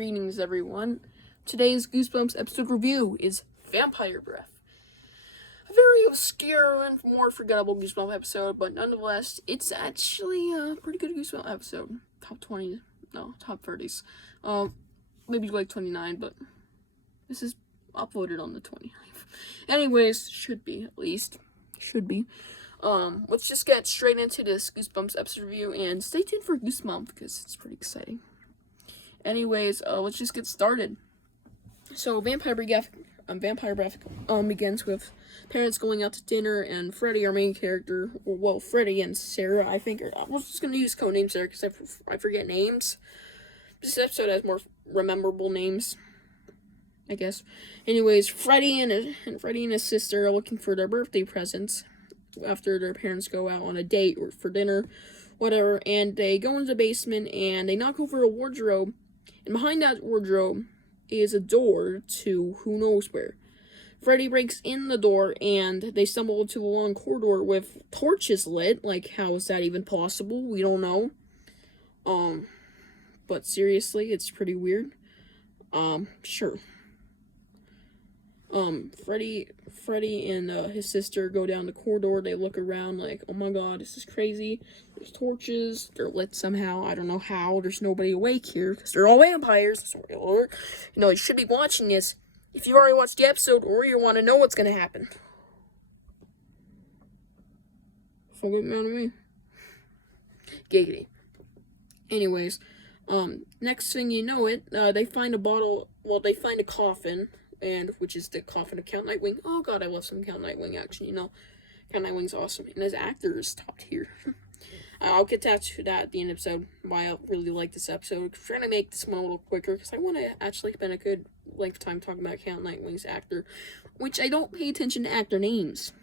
Greetings, everyone. Today's Goosebumps episode review is Vampire Breath. A very obscure and more forgettable Goosebumps episode, but nonetheless, it's actually a pretty good Goosebumps episode. Top 30s. Maybe like 29, but this is uploaded on the 29th. Anyways, should be, at least. Should be. Let's just get straight into this Goosebumps episode review, and stay tuned for Goosebumps, because it's pretty exciting. Anyways, let's just get started. So, Vampire Breath begins with parents going out to dinner, and Freddy, our main character, Freddy and Sarah, I think, I was just going to use codename Sarah, because I forget names. This episode has more memorable names, I guess. Anyways, Freddy and his sister are looking for their birthday presents after their parents go out on a date or for dinner, whatever, and they go into the basement and they knock over a wardrobe, and behind that wardrobe is a door to who knows where. Freddy breaks in the door and they stumble into a long corridor with torches lit. Like, how is that even possible? We don't know. But seriously, it's pretty weird. Sure. Freddy and his sister go down the corridor. They look around like, oh my god, this is crazy. There's torches. They're lit somehow. I don't know how. There's nobody awake here because they're all vampires. Sorry, Lord. You should be watching this if you've already watched the episode or you want to know what's going to happen. Don't get mad at me. Giggity. Anyways, next thing you know they find they find a coffin, which is the coffin of Count Nightwing. Oh god, I love some Count Nightwing action, Count Nightwing's awesome, and his actor is top tier. I'll get to that at the end of the episode, why I really like this episode. I'm trying to make this one a little quicker, because I want to actually spend a good length of time talking about Count Nightwing's actor, which I don't pay attention to actor names,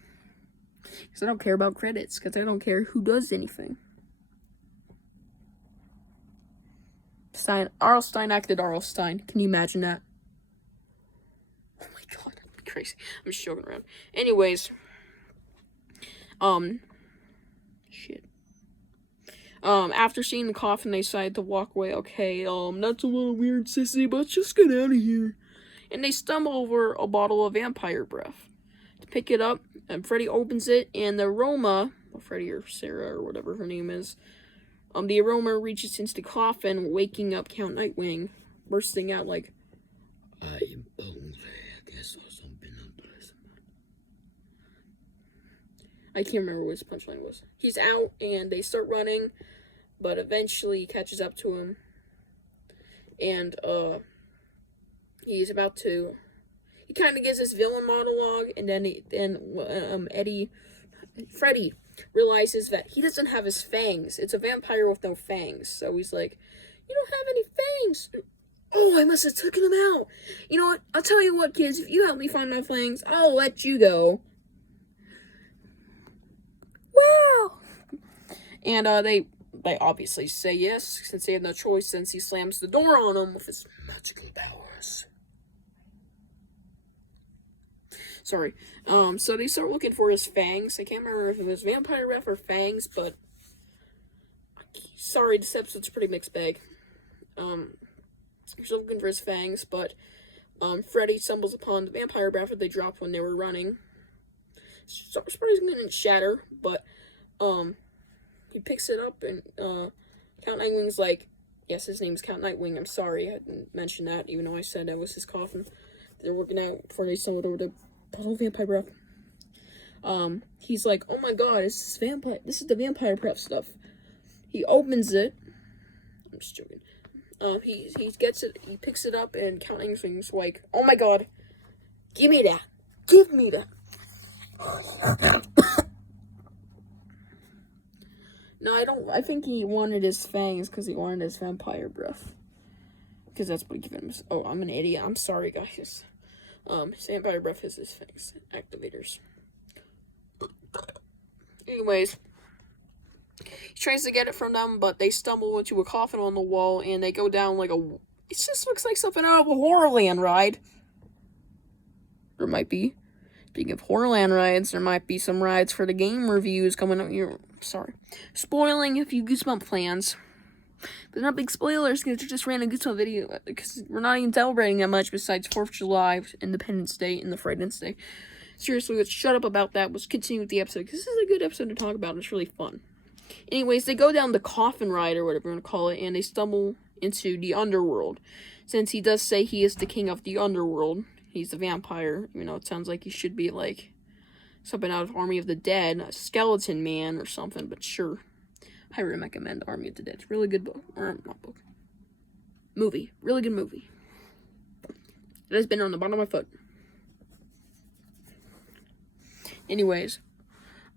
because I don't care about credits, because I don't care who does anything. R.L. Stine acted R.L. Stine. Can you imagine that? Oh my god, that'd be crazy. I'm just joking around. Anyways, shit. After seeing the coffin, they decide to walk away. Okay, that's a little weird, sissy, but let's just get out of here. And they stumble over a bottle of vampire breath. To pick it up, and Freddy opens it, and the aroma, Freddy or Sarah or whatever her name is, the aroma reaches into the coffin, waking up Count Nightwing, bursting out like, I am bone fag. I saw something unpleasant. I can't remember what his punchline was. He's out, and they start running, but eventually he catches up to him, and, he's about to, he kind of gives this villain monologue, and then Freddy realizes that he doesn't have his fangs. It's a vampire with no fangs. So he's like, you don't have any fangs. Oh, I must have taken them out. You know what? I'll tell you what, kids. If you help me find my fangs, I'll let you go. Wow. And they obviously say yes, since they have no choice, since he slams the door on them with his magical powers. Sorry. So they start looking for his fangs. I can't remember if it was vampire breath or fangs, but sorry, this episode's a pretty mixed bag. They're still looking for his fangs, but Freddy stumbles upon the vampire breath that they dropped when they were running. So Freddy's gonna shatter, but he picks it up, and Count Nightwing's like, yes, his name's Count Nightwing. I'm sorry, I didn't mention that, even though I said that was his coffin. They're working out before they stumbled over the bottle of vampire breath. He's like, oh my god, this is the vampire breath stuff. He opens it. I'm just joking. He gets it, he picks it up, and Count Nightwing's like, oh my god, give me that. Give me that. No, I think he wanted his fangs because he wanted his vampire breath. Because that's what he gave him. Oh, I'm an idiot. I'm sorry, guys. His vampire breath is his fangs. Activators. Anyways, he tries to get it from them, but they stumble into a coffin on the wall, and they go down like it just looks like something out of a Horrorland ride. There might be. Speaking of Horrorland rides, there might be some rides for the game reviews coming up here. Sorry. Spoiling a few Goosebumps plans. But not big spoilers, because it's just random Goosebumps video, because we're not even celebrating that much besides 4th of July, Independence Day, and the Frightenance Day. Seriously, let's shut up about that. Let's continue with the episode, because this is a good episode to talk about, and it's really fun. Anyways, they go down the coffin ride, or whatever you want to call it, and they stumble into the underworld. Since he does say he is the king of the underworld, he's a vampire. You know, it sounds like he should be, like, something out of Army of the Dead, a skeleton man or something, but sure. I recommend Army of the Dead. Really good book. Or, not book. Movie. Really good movie. It has been on the bottom of my foot. Anyways,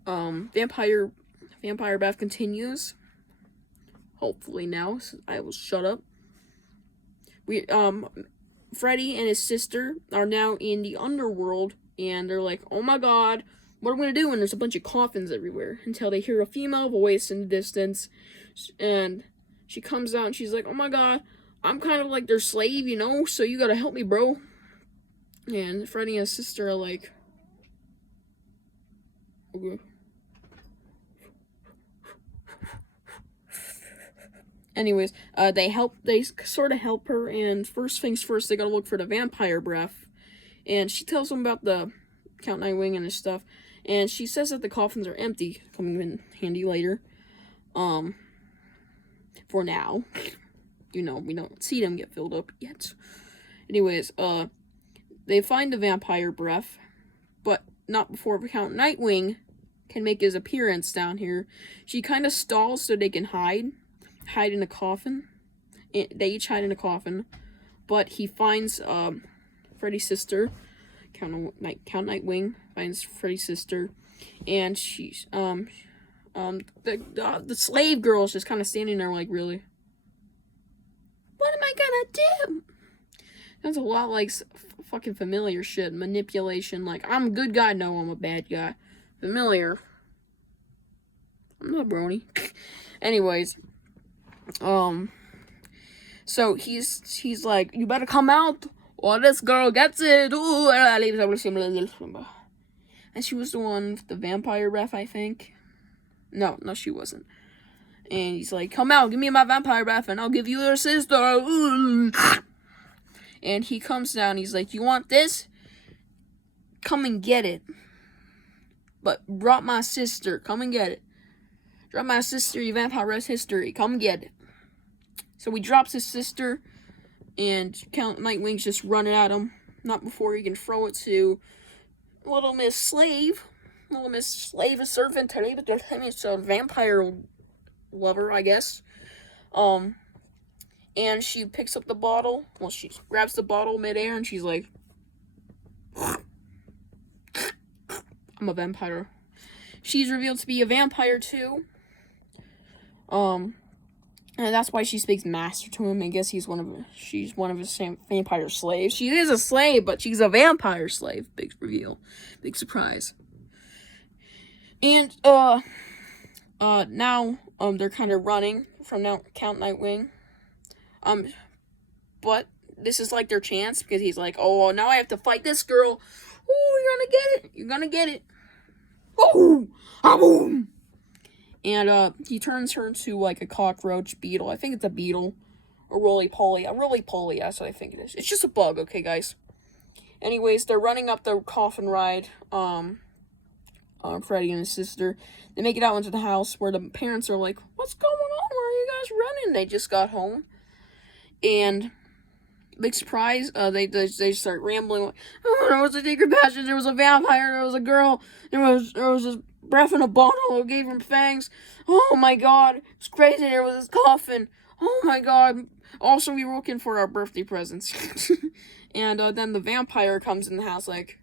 Vampire Bath continues. Hopefully now. I will shut up. Freddy and his sister are now in the underworld, and they're like, oh my god, what are we gonna do? And there's a bunch of coffins everywhere, until they hear a female voice in the distance, and she comes out and she's like, oh my god, I'm kind of like their slave, you know, so you gotta help me, bro. And Freddy and his sister are like, okay. Anyways, they sort of help her, and first things first, they gotta look for the vampire breath. And she tells them about the Count Nightwing and his stuff, and she says that the coffins are empty, coming in handy later. For now. You know, we don't see them get filled up yet. Anyways, they find the vampire breath, but not before Count Nightwing can make his appearance down here. She kind of stalls so they can hide in a coffin. They each hide in a coffin, but he finds Freddy's sister. Count Nightwing finds Freddy's sister, and she's the slave girl is just kind of standing there like, really, what am I gonna do? Sounds a lot like fucking Familiar shit. Manipulation, like, I'm a good guy, no, I'm a bad guy. Familiar, I'm not Brony. Anyways, so he's like, you better come out, or this girl gets it. Ooh, and she was the one with the vampire breath, I think. No, she wasn't. And he's like, come out, give me my vampire breath, and I'll give you your sister. Ooh. And he comes down, he's like, you want this? Come and get it. But drop my sister, come and get it. Drop my sister, you vampire breath history, come get it. So he drops his sister, and Count Nightwing's just running at him. Not before he can throw it to Little Miss Slave. Little Miss Slave is servant today, but it's a vampire lover, I guess. And she picks up the bottle. Well, she grabs the bottle midair, and she's like, I'm a vampire. She's revealed to be a vampire, too. And that's why she speaks master to him. I guess she's one of his vampire slaves. She is a slave, but she's a vampire slave. Big reveal. Big surprise. And, now, they're kind of running from Count Nightwing. But this is like their chance, because he's like, oh, now I have to fight this girl. Oh, you're gonna get it. You're gonna get it. Oh, boom. And, he turns her into, like, a cockroach beetle. I think it's a beetle. A roly-poly. That's what I think it is. It's just a bug, okay, guys? Anyways, they're running up the coffin ride. Freddy and his sister. They make it out into the house, where the parents are like, what's going on? Where are you guys running? They just got home. And, big surprise, they start rambling. Oh, there was a secret passage. There was a vampire. There was a girl. There was this breath in a bottle who gave him fangs. Oh my god, it's crazy. There was this coffin. Oh my god. Also, we were looking for our birthday presents. And then the vampire comes in the house like,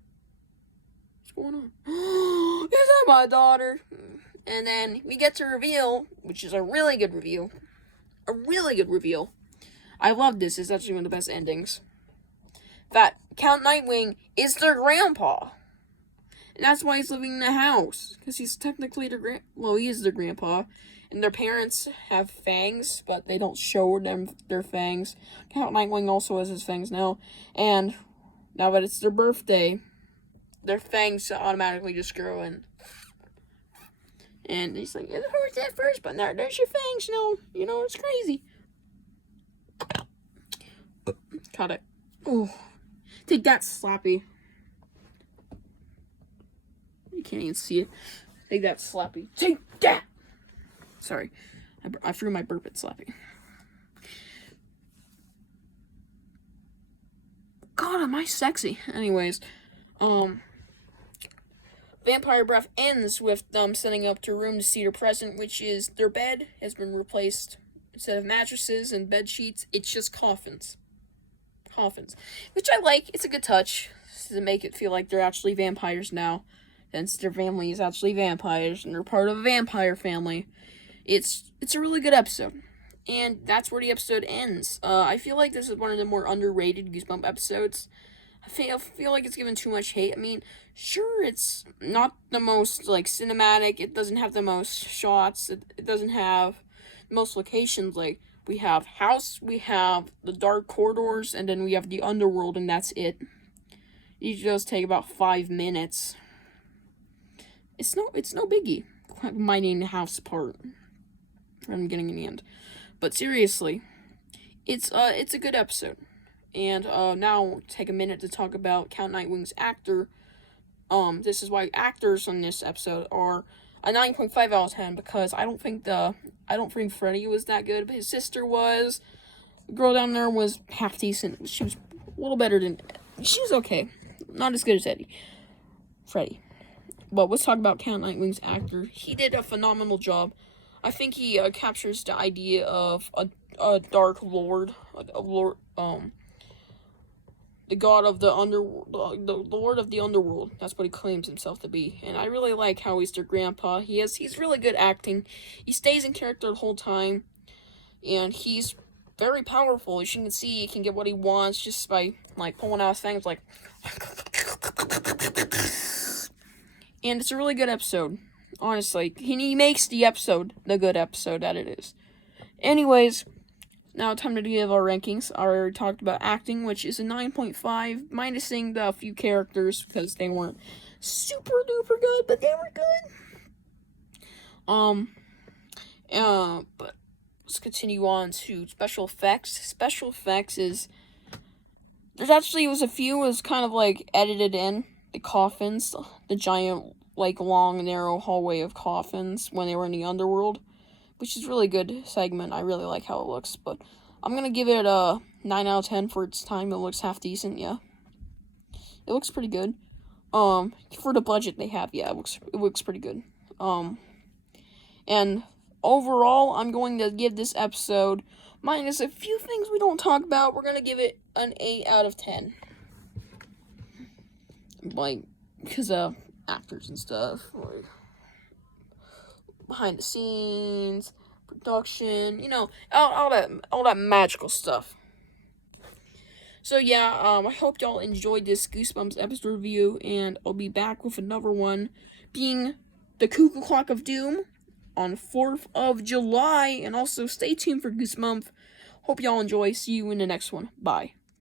what's going on? Is that my daughter? And then we get to reveal, which is a really good reveal. A really good reveal. I love this. It's actually one of the best endings. That Count Nightwing is their grandpa. And that's why he's living in the house. Because he's technically he is their grandpa. And their parents have fangs, but they don't show them their fangs. Count Nightwing also has his fangs now. And now that it's their birthday, their fangs automatically just grow in. And he's like, it hurts at first, but now there's your fangs, you know, it's crazy. Got it. Oh, take that, Slappy. You can't even see it. Take that, Slappy. Take that! Sorry, I threw my burp at Slappy. God, am I sexy? Anyways, Vampire Breath ends with them setting up to room to see their present, which is their bed has been replaced. Instead of mattresses and bed sheets, it's just coffins. Which I like. It's a good touch to make it feel like they're actually vampires now, since their family is actually vampires and they're part of a vampire family. It's a really good episode, and that's where the episode ends. I feel like this is one of the more underrated Goosebump episodes. I feel like it's given too much hate. I mean, sure, it's not the most like cinematic. It doesn't have the most shots. It doesn't have the most locations. Like, we have house, we have the dark corridors, and then we have the underworld, and that's it. Each of those take about 5 minutes. It's no biggie. Mining the house apart from getting in the end. But seriously, it's a good episode. And now take a minute to talk about Count Nightwing's actor. This is why actors on this episode are a 9.5 out of 10, because I don't think Freddy was that good, but his sister was. The girl down there was half decent. She was a little better than. She was okay. Not as good as Freddy. But let's talk about Count Nightwing's actor. He did a phenomenal job. I think he captures the idea of a dark lord, the god of the underworld, the lord of the underworld. That's what he claims himself to be. And I really like how he's their grandpa. He's really good acting. He stays in character the whole time, and he's very powerful. As you can see, he can get what he wants just by like pulling out his fangs, like. And it's a really good episode. Honestly, he makes the episode the good episode that it is. Anyways, now time to give our rankings. I already talked about acting, which is a 9.5, minusing the few characters because they weren't super duper good, but they were good. But let's continue on to special effects. Special effects is was a few was kind of like edited in. The coffins, the giant, like, long, narrow hallway of coffins when they were in the underworld, which is really good segment. I really like how it looks, but I'm gonna give it a 9 out of 10 for its time. It looks half decent, yeah. It looks pretty good. For the budget they have, yeah, it looks pretty good. And overall, I'm going to give this episode, minus a few things we don't talk about, we're gonna give it an 8 out of 10. Like, because actors and stuff, like behind the scenes, production, all that magical stuff. So yeah, I hope y'all enjoyed this Goosebumps episode review, and I'll be back with another one, being the Cuckoo Clock of Doom on 4th of July, and also stay tuned for Goosebumps. Hope y'all enjoy. See you in the next one. Bye.